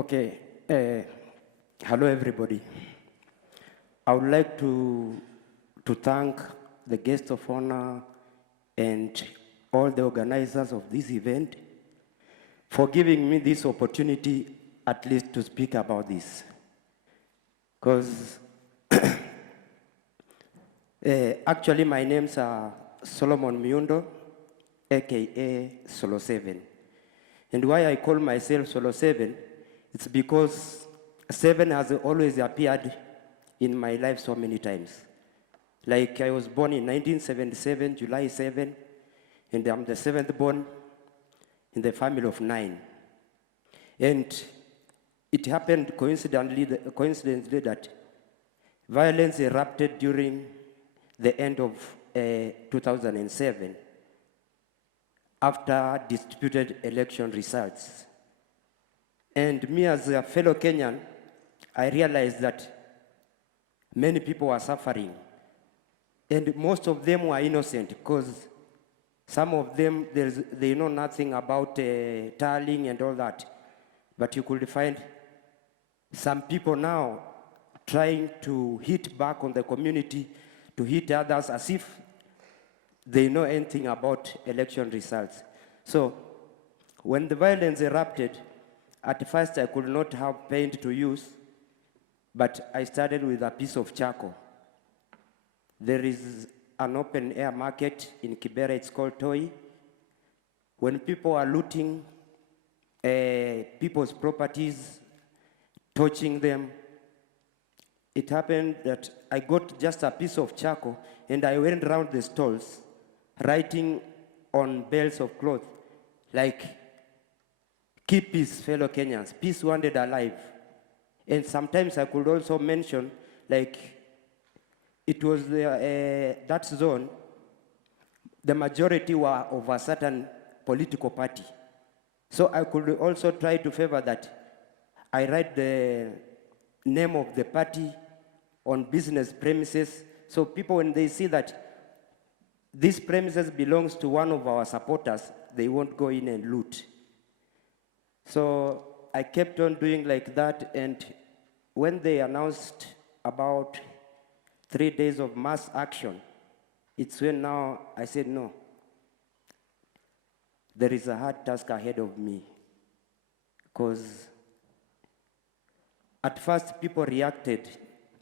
Okay. Hello, everybody. I would like to thank the guests of honor and all the organizers of this event for giving me this opportunity at least to speak about this. Because actually my name's Solomon Muyundo, aka Solo 7. And why I call myself Solo 7, it's because 7 has always appeared in my life so many times. Like I was born in 1977, July 7, and I'm the 7th born in the family of 9. And it happened coincidentally that violence erupted during the end of 2007 after disputed election results. And me as a fellow Kenyan, I realized that many people were suffering. And most of them were innocent because some of them, they know nothing about tallying and all that. But you could find some people now trying to hit back on the community, to hit others as if they know anything about election results. So when the violence erupted, at first I could not have paint to use, but I started with a piece of charcoal. There is an open air market in Kibera, it's called Toi. When people are looting people's properties, touching them, it happened that I got just a piece of charcoal and I went around the stalls writing on bales of cloth like, keep peace, fellow Kenyans, peace wanted alive. And sometimes I could also mention, like, it was that zone, the majority were of a certain political party. So I could also try to favor that I write the name of the party on business premises. So people, when they see that this premises belongs to one of our supporters, they won't go in and loot. So I kept on doing like that, and when they announced about 3 days of mass action, it's when now I said, no, there is a hard task ahead of me. Because at first people reacted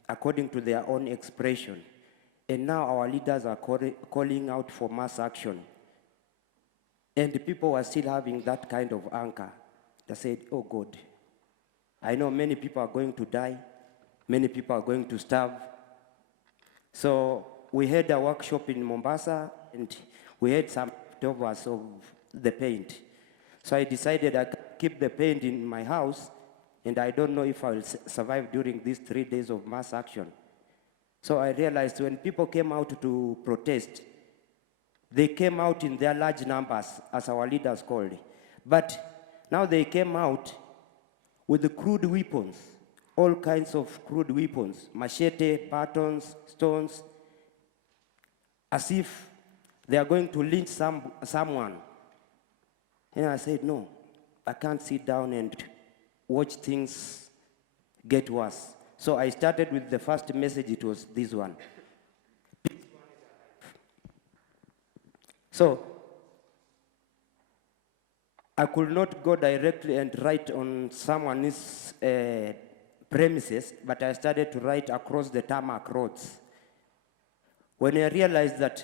according to their own expression, and now our leaders are calling out for mass action. And people are still having that kind of anger. They said, oh God, I know many people are going to die, many people are going to starve. So we had a workshop in Mombasa, and we had some leftovers of the paint. So I decided I could keep the paint in my house, and I don't know if I will survive during these 3 days of mass action. So I realized when people came out to protest, they came out in their large numbers, as our leaders called it. But now they came out with the crude weapons, all kinds of crude weapons, machete, batons, stones, as if they are going to lynch someone. And I said, no, I can't sit down and watch things get worse. So I started with the first message, it was this one. So I could not go directly and write on someone's premises, but I started to write across the tarmac roads. When I realized that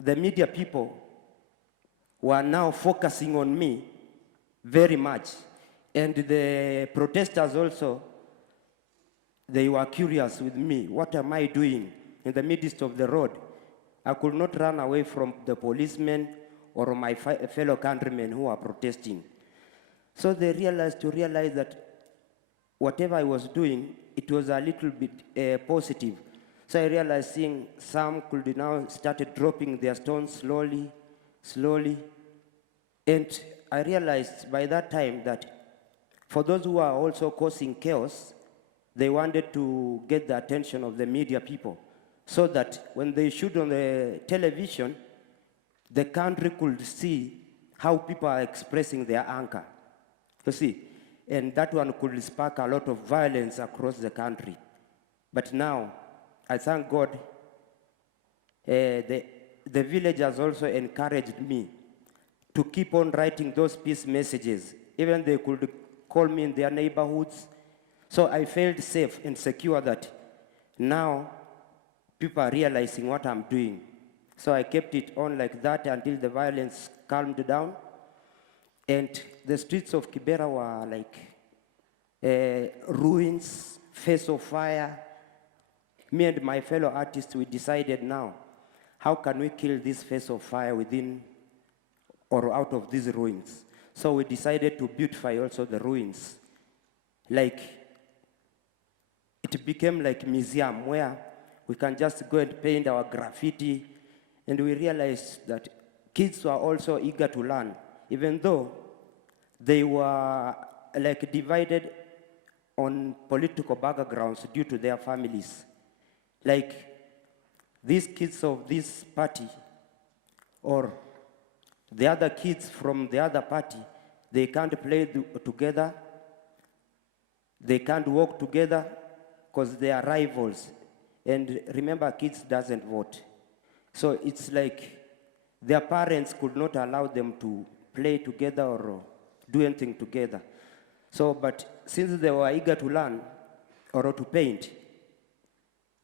the media people were now focusing on me very much, and the protesters also, they were curious with me. What am I doing in the midst of the road? I could not run away from the policemen or my fellow countrymen who are protesting. So they realized that whatever I was doing, it was a little bit positive. So I realized seeing some could now started dropping their stones slowly. And I realized by that time that for those who are also causing chaos, they wanted to get the attention of the media people so that when they shoot on the television, the country could see how people are expressing their anger. You see, And that one could spark a lot of violence across the country. But now, I thank God, the villagers also encouraged me to keep on writing those peace messages. Even they could call me in their neighborhoods. So I felt safe and secure that now people are realizing what I'm doing. So I kept it on like that until the violence calmed down. And the streets of Kibera were like ruins, face of fire. Me and my fellow artists, we decided now, how can we kill this face of fire within or out of these ruins? So we decided to beautify also the ruins. Like, it became like a museum where we can just go and paint our graffiti. And we realized that kids were also eager to learn, even though they were like divided on political backgrounds due to their families. Like these kids of this party or the other kids from the other party, they can't play together, they can't work together because they are rivals. And remember, kids doesn't vote. So it's like their parents could not allow them to play together or do anything together. So, but since they were eager to learn or to paint,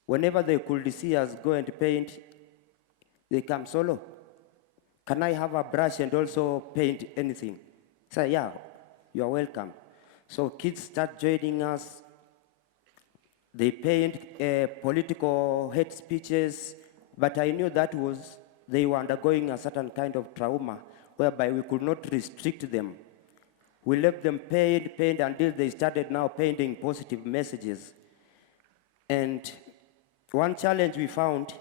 whenever they could see us go and paint, they come solo. Can I have a brush and also paint anything? So yeah, you are welcome. So kids start joining us. They paint political hate speeches, but I knew that was, they were undergoing a certain kind of trauma whereby we could not restrict them. We let them paint until they started now painting positive messages. And one challenge we found,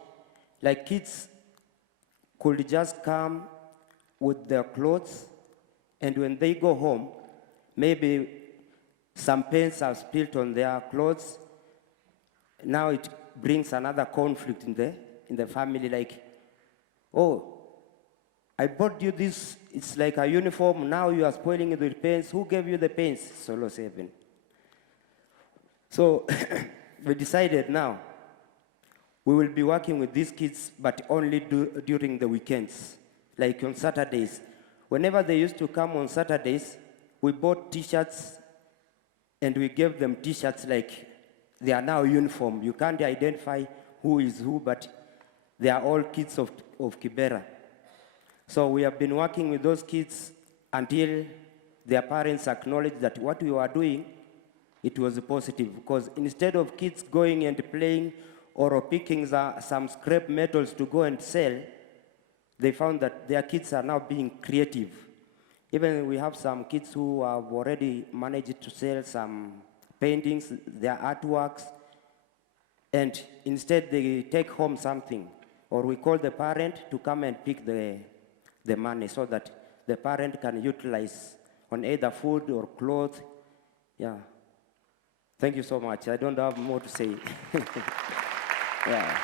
like kids could just come with their clothes, and when they go home, maybe some paints are spilled on their clothes. Now it brings another conflict in the family, like, oh, I bought you this, it's like a uniform, now you are spoiling it with paints. Who gave you the paints? Solo 7. So we decided now, we will be working with these kids, but only during the weekends, like on Saturdays. Whenever they used to come on Saturdays, we bought T-shirts and we gave them T-shirts like they are now uniform. You can't identify who is who, but they are all kids of Kibera. So we have been working with those kids until their parents acknowledged that what we were doing, it was positive. Because instead of kids going and playing or picking some scrap metals to go and sell, they found that their kids are now being creative. Even we have some kids who have already managed to sell some paintings, their artworks, and instead they take home something, or we call the parent to come and pick the money so that the parent can utilize on either food or clothes. Yeah. Thank you so much. I don't have more to say. Yeah.